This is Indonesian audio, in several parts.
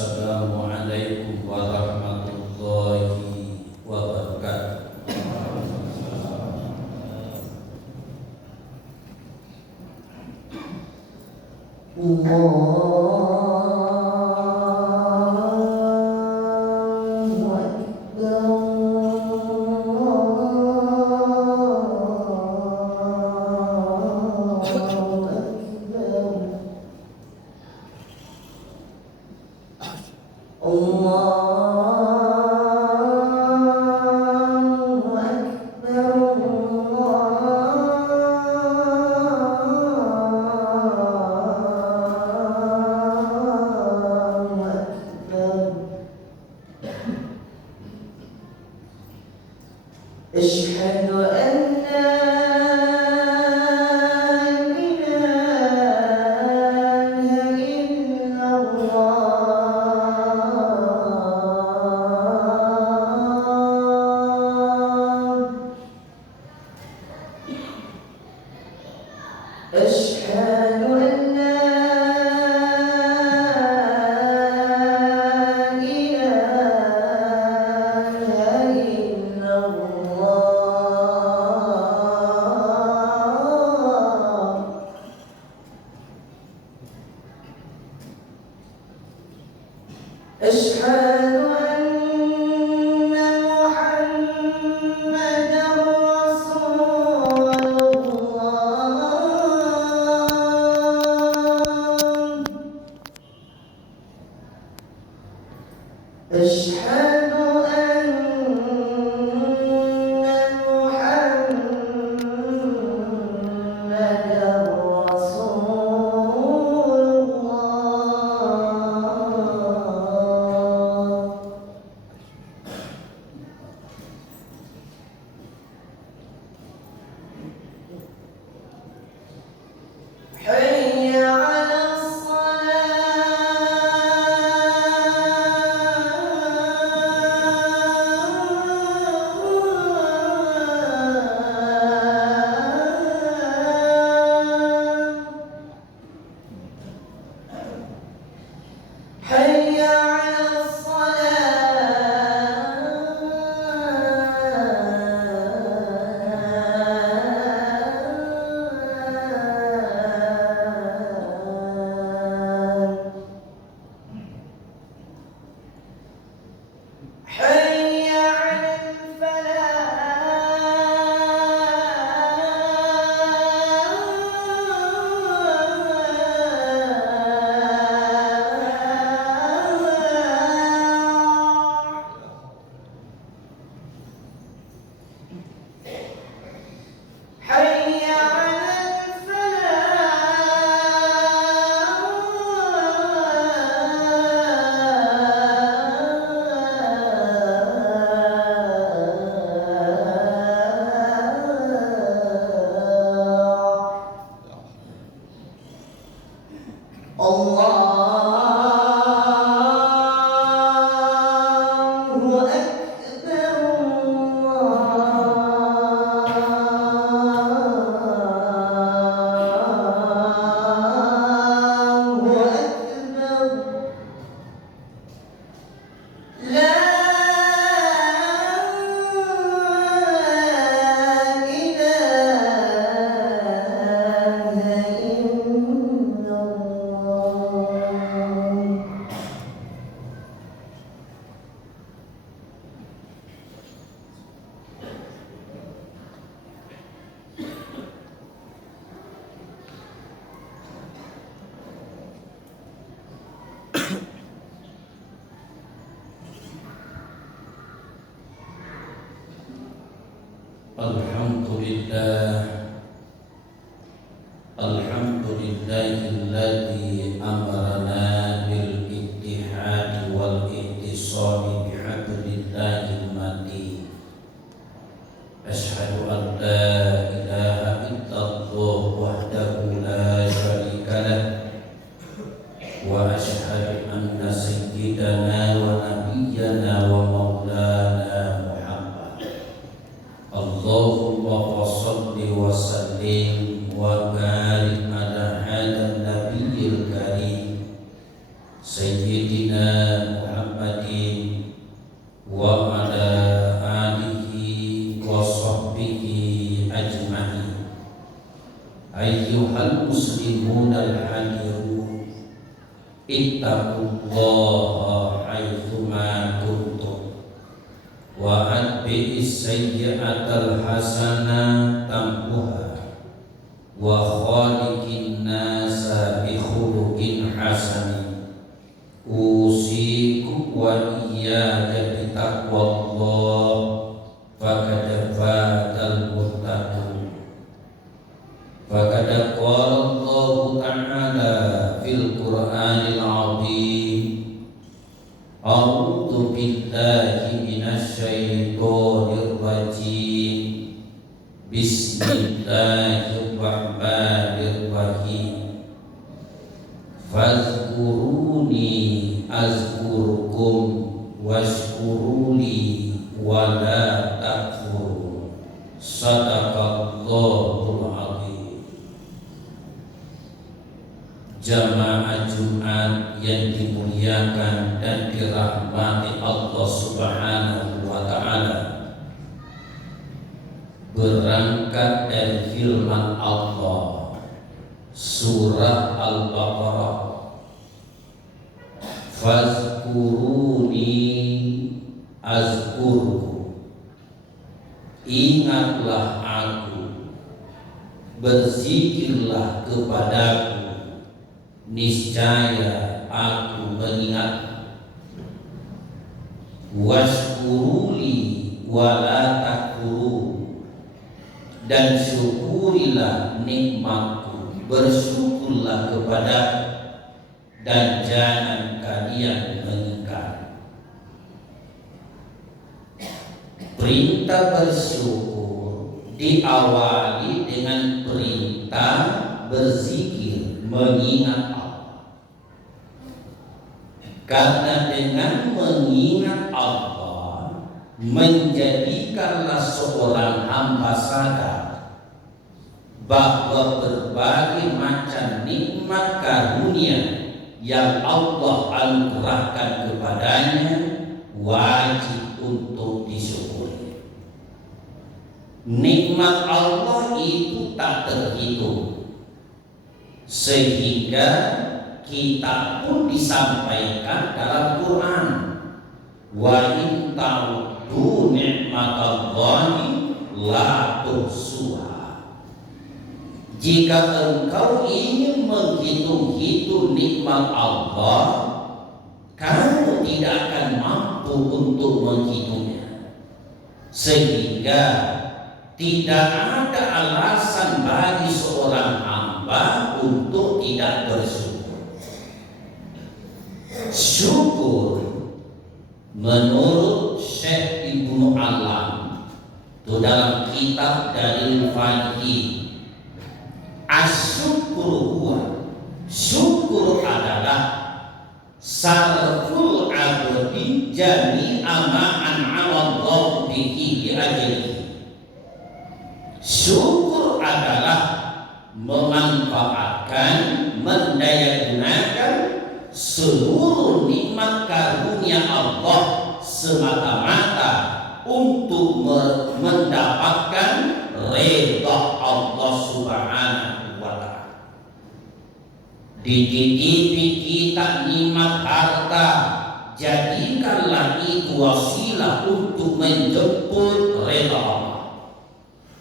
Assalamualaikum warahmatullahi wabarakatuh. أشهد أن لا إله إلا الله. أشهد أن لا إله إلا الله. أشهد أن محمدا رسول الله. أشهد أن محمدا رسول الله. حي على حي على الصلاة. حي على الفلاح. حي على الفلاح. الله أكبر. الله أكبر. لا إله إلا الله. Alhamdulillahilladzi amarna bil ittihad wal ihtisami bihablillahil matin. Asyhadu an la ilaha illallah wahdahu la syarika lah wa asyhadu anna sayyidana wa nabiyyana wa maulana Muhammad. Allahumma shalli wa sallim wa barik ala hadzal nabiyil karim ayyuhal hadirun ittaqullaha haitsuma kuntum wa atbi'is sayyi'atal hasanah tamhuha wa khaliqin nasa bi khuluqin hasanin usikum wa iyaya bi taqwallah faqad fatal muttaqun faqad qala Allah ta'ala fil Qur'anil 'azim a'udzu billahi minasy syaithanir rajim bismillahirrahmanirrahim fazkuruni azkurkum washkuruli wala takfurun sadaqallahul azim. Jamaah Jumat yang dimuliakan dan dirahmati Allah Subhanahu wa ta'ala, berangkat dari firman Allah surah Al-Baqarah, fazkuruni azkurkum, ingatlah aku, berzikirlah kepadaku, niscaya aku mengingat. Washkuruli wala takfurun, dan syukurilah nikmatku, bersyukurlah kepadaku, dan jangan kalian mengingkari. Perintah bersyukur diawali dengan perintah berzikir, mengingat Allah. Karena dengan mengingat Allah menjadikanlah seorang hamba sadar bahwa berbagai macam nikmat karunia yang Allah anugerahkan kepadanya wajib untuk disyukuri. Nikmat Allah itu tak terhitung, sehingga kita pun disampaikan dalam Quran, wa in ta'uddu ni'matallahi la tuhsuha. Jika engkau ingin menghitung-hitung nikmat Allah, kamu tidak akan mampu untuk menghitungnya, sehingga tidak ada alasan bagi seorang hamba untuk tidak bersyukur. Syukur menurut Syekh Ibnu Alam itu dalam kitab Dalil Faqih, asyukru huwa, syukur adalah sarful abdi jami'a ma an'ama Allah bihi li ajlihi. Syukur adalah memanfaatkan, mendayagunakan seluruh nikmat karunia Allah semata-mata untuk mendapatkan redha Allah Subhanahu wa ta'ala. Dititipi kita nikmat harta, jadikanlah itu wasilah untuk menjemput redha Allah.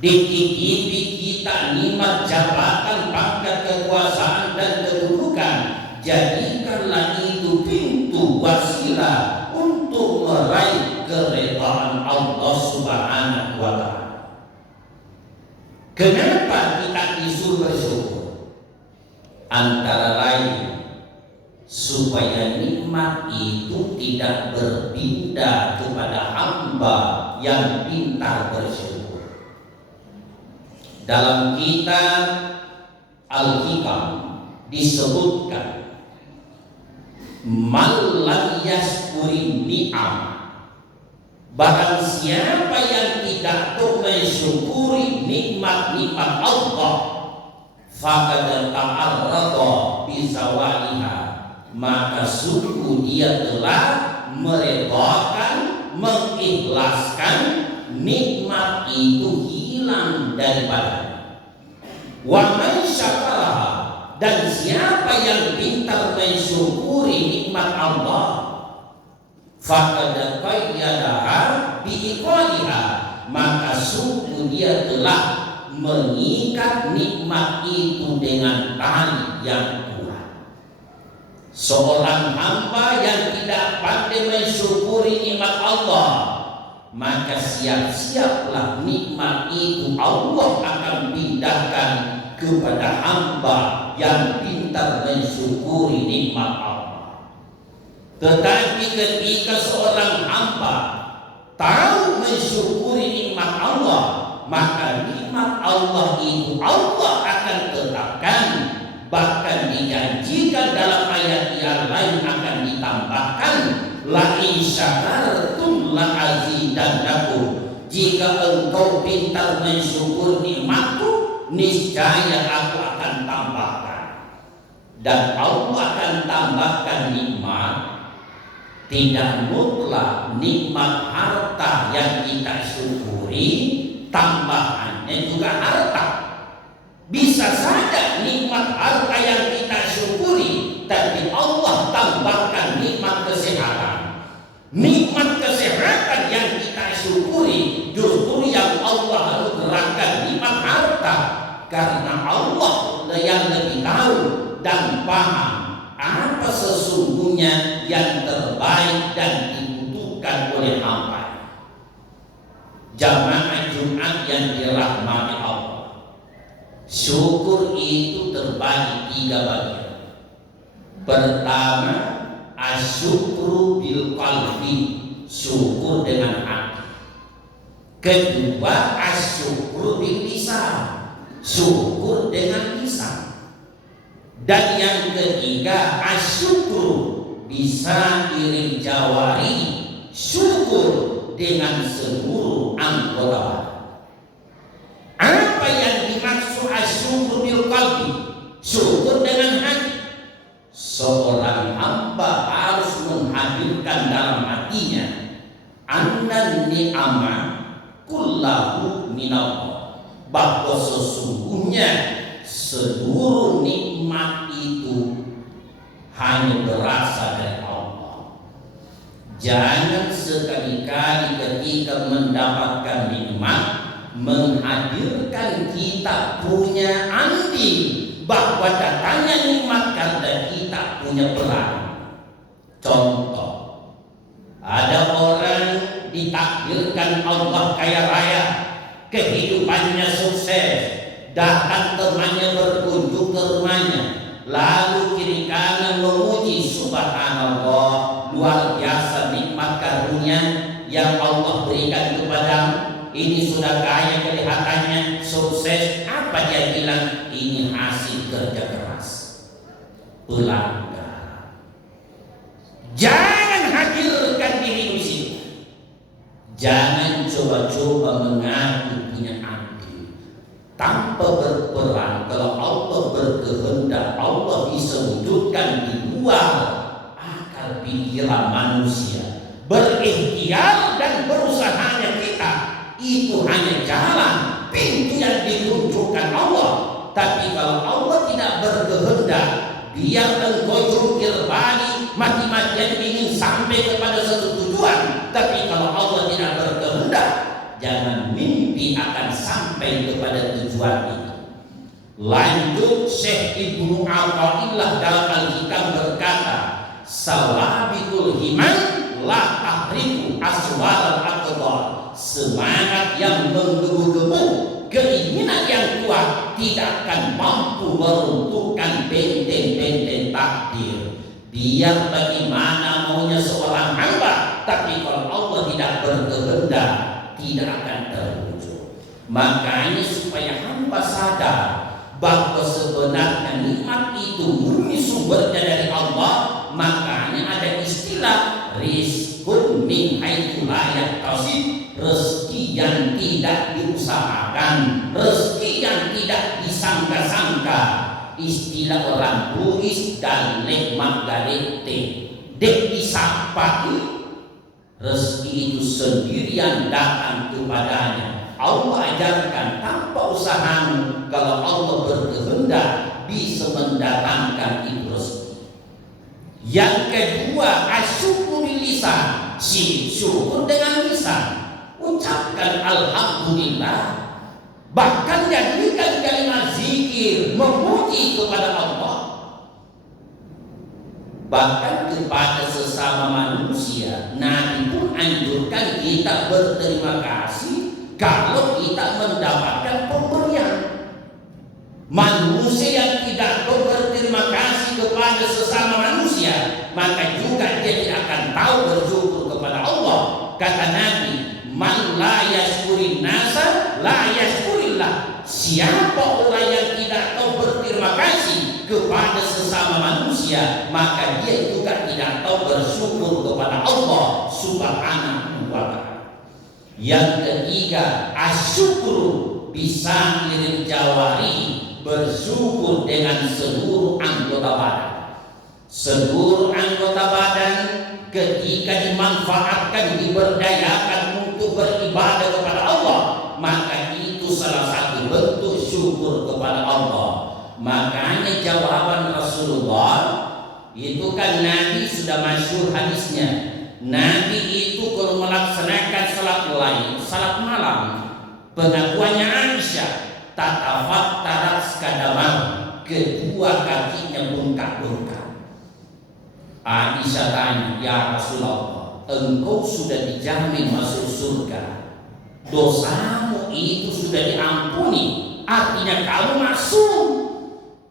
Dititipi kita nikmat jabatan, pangkat, kekuasaan dan kedudukan, jadikanlah itu pintu wasilah untuk meraih keredaan Allah Subhanahu wa ta'ala. Kenapa kita disuruh bersyukur? Antara lain supaya nikmat itu tidak berpindah kepada hamba yang pintar bersyukur. Dalam kitab Al-Hikam disebutkan, man lam yashkuri ni'am, barang siapa yang tidak mensyukuri nikmat-nikmat Allah, faqad ta'arrada bi zawaliha, maka sungguh dia telah meredakan, mengikhlaskan nikmat itu hilang daripada. Wa man syakaraha, Dan siapa yang pintar mensyukuri nikmat Allah, faqad qayyadaha biiqaliha, maka sungguh dia telah mengikat nikmat itu dengan tali yang kuat. Seorang hamba yang tidak pandai mensyukuri nikmat Allah, maka siap-siaplah nikmat itu Allah akan pindahkan kepada hamba yang pintar mensyukuri nikmat Allah. Tetapi ketika seorang hamba tahu mensyukuri nikmat Allah, maka nikmat Allah itu Allah akan tetapkan. Bahkan dijanjikan dalam ayat yang lain akan ditambahkan, la in syakartum la azidannakum, jika engkau pintar mensyukur nikmatku, niscaya aku akan tambahkan. Dan Allah akan tambahkan nikmat tidak mutlak nikmat harta yang kita syukuri, tambahannya juga harta. Bisa saja nikmat harta yang kita syukuri, tapi Allah tambahkan nikmat kesehatan. Nikmat kesehatan yang kita syukuri, justru yang Allah harus gerakkan nikmat harta, karena Allah yang lebih tahu dan paham apa sesungguhnya yang terbaik dan dibutuhkan oleh hamba. Jamaah Jumat yang dirahmati Allah, syukur itu terbagi 3 bagian. Pertama, asyukru bil qalbi, syukur dengan hati. Kedua, asyukru bil lisan, syukur dengan lisan. Dan yang ketiga, asyukru bisa kirim jawari, syukur dengan seluruh anggota badan. Apa yang dimaksud asyukur bil qalbi? Syukur dengan hati. Seorang hamba harus menghadirkan dalam hatinya anna ni'ama kullahu minallah, bahwa sesungguhnya seluruh nikmat itu hanya berasal dari Allah. Jangan sekali-kali ketika mendapatkan nikmat menghadirkan kita punya andil bahwa datangnya nikmat karena kita punya peran. Contoh, ada orang ditakdirkan Allah kaya raya, kehidupannya sukses, datang temannya berkunjung ke rumahnya, lalu kiri kanan memuji, subhanallah, luar biasa nikmat karunia yang Allah berikan kepadamu. Ini sudah kaya kelihatannya, sukses. Apa dia bilang? Ini hasil kerja keras. Pelanggaran. Jangan hadirkan diri di sini. Jangan coba-coba mengaku punya andil tanpa berperan. Kalau Allah berkehendak, Allah bisa wujudkan di luar akal pikiran manusia. Berikhtiar dan berusahanya kita, itu hanya jalan, pintu yang ditunjukkan Allah. Tapi kalau Allah tidak berkehendak, biar engkau jungkir balik, mati-matian ingin sampai kepada satu tujuan. Tapi kalau Allah tidak berkehendak, jangan mimpi akan sampai kepada tujuan itu. Lanjut, Syekh Ibnu Athaillah dalam Al-Hikam berkata, sawabiqul himan la tahriku aswal al-aqdar, semangat yang menggebu-gebu, keinginan yang kuat tidak akan mampu meruntuhkan benteng-benteng takdir. Biar bagaimana maunya seorang hamba, tapi kalau Allah tidak berkehendak, tidak akan terwujud. Makanya supaya hamba sadar bahwa sebenarnya nikmat itu murni sumbernya dari Allah, makanya ada istilah rizqun min haitsu la yahtasib, rezeki yang tidak diusahakan, rezeki yang tidak disangka-sangka. Istilah orang Buis dan Lek Margarete, dek disapa, rezeki itu sendirian datang kepadanya. Allah ajarkan tanpa usahamu, kalau Allah berkehendak, bisa mendatangkan itu rezeki. Yang kedua, asyukur lisan, syukur dengan lisan, ucapkan alhamdulillah, bahkan jadikan kalimat zikir memuji kepada Allah. Bahkan kepada sesama manusia, Nabi pun anjurkan kita berterima kasih kalau kita mendapatkan pemberian. Manusia yang tidak berterima kasih kepada sesama manusia, maka juga dia tidak akan tahu bersyukur kepada Allah. Kata Nabi, man la yashkurin nasa la yashkurillah. Siapa orang yang tidak tahu berterima kasih kepada sesama manusia, maka dia juga tidak tahu bersyukur kepada Allah Subhanahu wa ta'ala. Yang ketiga, asyukru bisa irin jawari, bersyukur dengan seluruh anggota badan. Seluruh anggota badan ketika dimanfaatkan, diberdayakan untuk beribadah kepada Allah, maka itu salah satu bentuk syukur kepada Allah. Makanya jawaban Rasulullah itu kan, Nabi sudah masyhur hadisnya. Nabi itu kalau melaksanakan salat malam, pengakuannya Aisyah, tatafattarat kadamah, kedua kakinya bengkak-bengkak. Aisyah tanya, ya Rasulullah, engkau sudah dijamin masuk surga, dosamu itu sudah diampuni, artinya kamu masuk.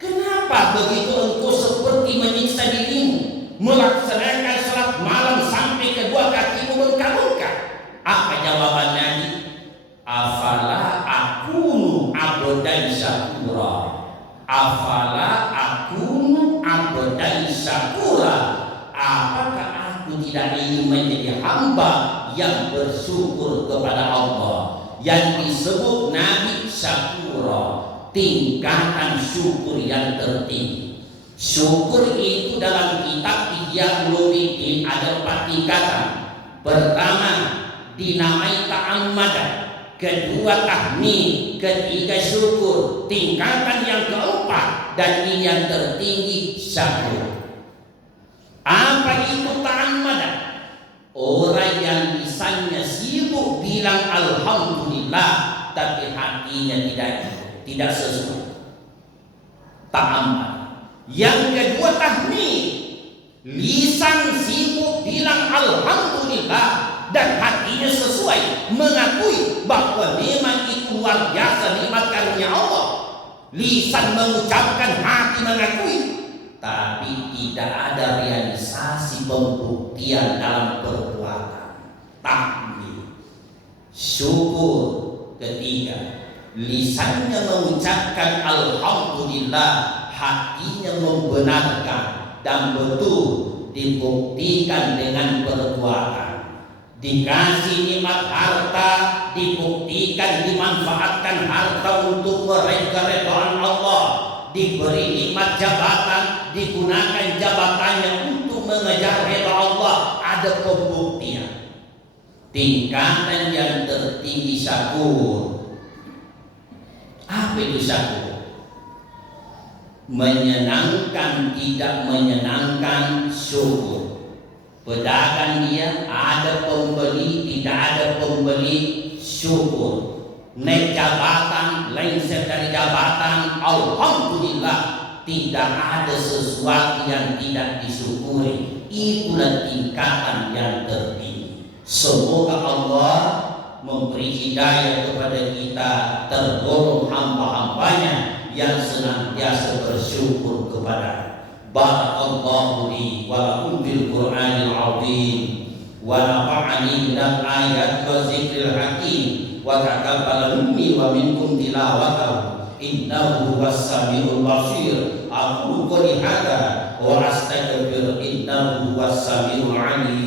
Kenapa begitu engkau seperti menyiksa dirimu, melaksanakan salat malam sampai kedua kakimu bengkak-bengkak? Apa jawaban Nabi? Afala akunu abdan syakura. Afala akunu abdan syakura. Apakah aku tidak ingin menjadi hamba yang bersyukur kepada Allah? Yang disebut Nabi syakura, tingkatan syukur yang tertinggi. Syukur itu dalam kitab Ihya Ulumuddin ada 4 tingkatan. Pertama, dinamai ta'ammadah, kedua tahmid, ketiga syukur, tingkatan yang keempat dan ini yang tertinggi syakur. Apa itu ta'ammadah? Orang yang lisannya sibuk bilang alhamdulillah, tapi hatinya tidak sesuai. Ta'ammad. Yang kedua tahmid, lisan sibuk bilang alhamdulillah dan hatinya sesuai, mengakui bahwa memang itu luar biasa nikmat karunia Allah. Lisan mengucapkan, hati mengakui, tapi tidak ada realisasi pembuktian dalam perbuatan. Tahmid. Syukur ketiga, lisannya mengucapkan alhamdulillah, hatinya membenarkan dan betul dibuktikan dengan perbuatan. Dikasih nikmat harta, dibuktikan dimanfaatkan harta untuk meraih keridhaan Allah. Diberi nikmat jabatan, digunakan jabatannya untuk mengejar ridha Allah, ada pembuktian. Tingkatan yang tertinggi syakur. Apa itu syakur? Menyenangkan, tidak menyenangkan, syukur. Pedagang dia, ada pembeli, tidak ada pembeli, syukur. Naik jabatan, lengser dari jabatan, alhamdulillah. Tidak ada sesuatu yang tidak disyukuri. Itulah tingkatan yang tertinggi. Semoga Allah memberi hidayah kepada kita, tergolong hamba-hambanya yang senantiasa bersyukur kepada. Barakallahu li wa lakum bil Qur'anil azim wa nafa'ani minal ayat wa zikril hakim wa taqabbal minni wa minkum tilawatahu innahu huwas samiul basir. Aku qali hada wa astaghfir, innahu huwas samiul alim.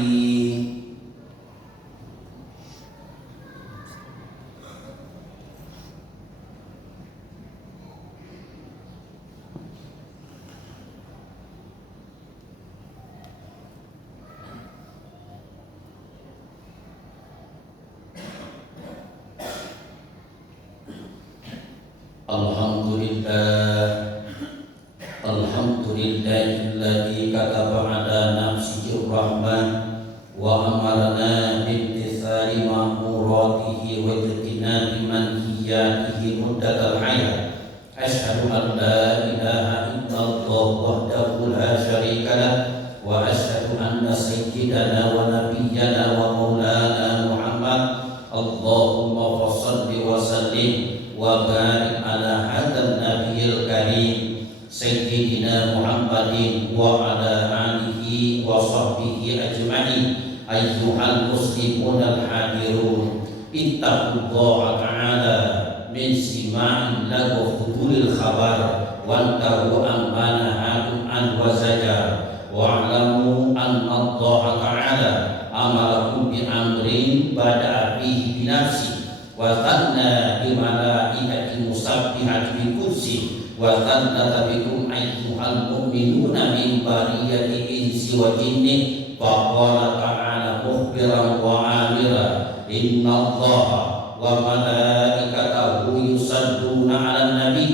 Alhamdulillah alladzi kataba ala nafsihi rahmah wa amarna bimtithali ma'muratihi wa ijtinabi manhiyatihi muddatal hayat. Asyhadu an la ilaha illallah wahdahu la syarika lah wa asyhadu anna sayyidana wa nabiyyana wa maulana Muhammad. Allahumma shalli wa sallim wa barik ala hadzal nabiyil karim sayyidina Muhammadin wa ala alihi wa sahbihi ajma'in. Ayyuhal muslimun al hadirun, ittaqullaha ta'ala min sima'in lahu hudulil khabar wa antahu amanahakum an wazajar wa'lamu anna Allah ta'ala amarakum bi amrin bada'a bihi binafsi wa tanna bi malaikati musabbihati bi kursi wa tanna bikum ayyuhal mu'minuna min bariyati insi wa jinni wa qala ta'ala mukhbiran wa amira inna Allaha wa malaikatahu yusalluna 'alan nabi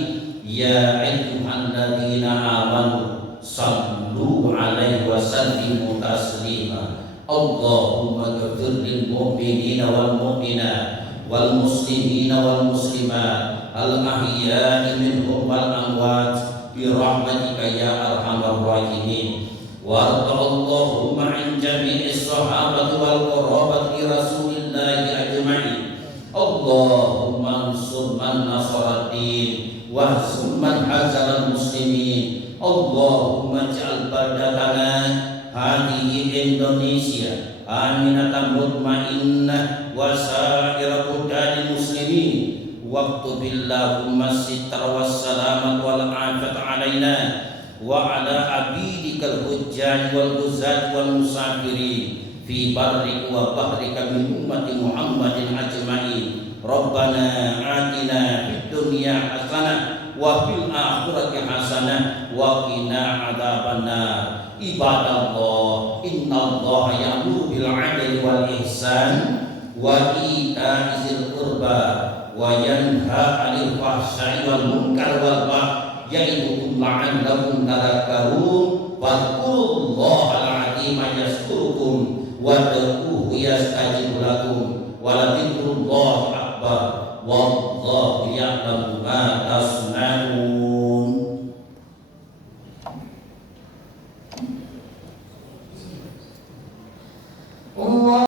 ya ayyuhalladzina amanu sallu 'alaihi wa sallimu taslima. Allahumma ighfir lil mu'minina wal mu'minat wal muslimina wal muslimat al ahya'i minhum wal amwat bi rahmatika ya arhamar rahimin. Warda Allahumma an jami'is sahabati wal qarabati rasulillahi ajma'in. Allahumma ansur man nasaraddin wahzum man hazal muslimin. Allahumma ij'al baldatana hadihi Indonesia aminatan mutmainnah wa sa'ira budani muslimin waqtu billahumma sitra wassalamat wal afat alaina wa ala abidikal hujjaj wal guzat wal musafirin fi barrik wa bahrika min ummati Muhammadin ajma'in. Rabbana atina fid dunya hasanah wa fil akhirati hasanah wa qina adzabannar. Ibadallah, innallaha ya'muru bil 'adli wal ihsan wa ita'i dzil qurba wa yanha 'anil fahsya'i wal munkar wal baghi ya'idukum la'allakum tadhakkarun. Wadhkurullahal 'azima yazkurkum wa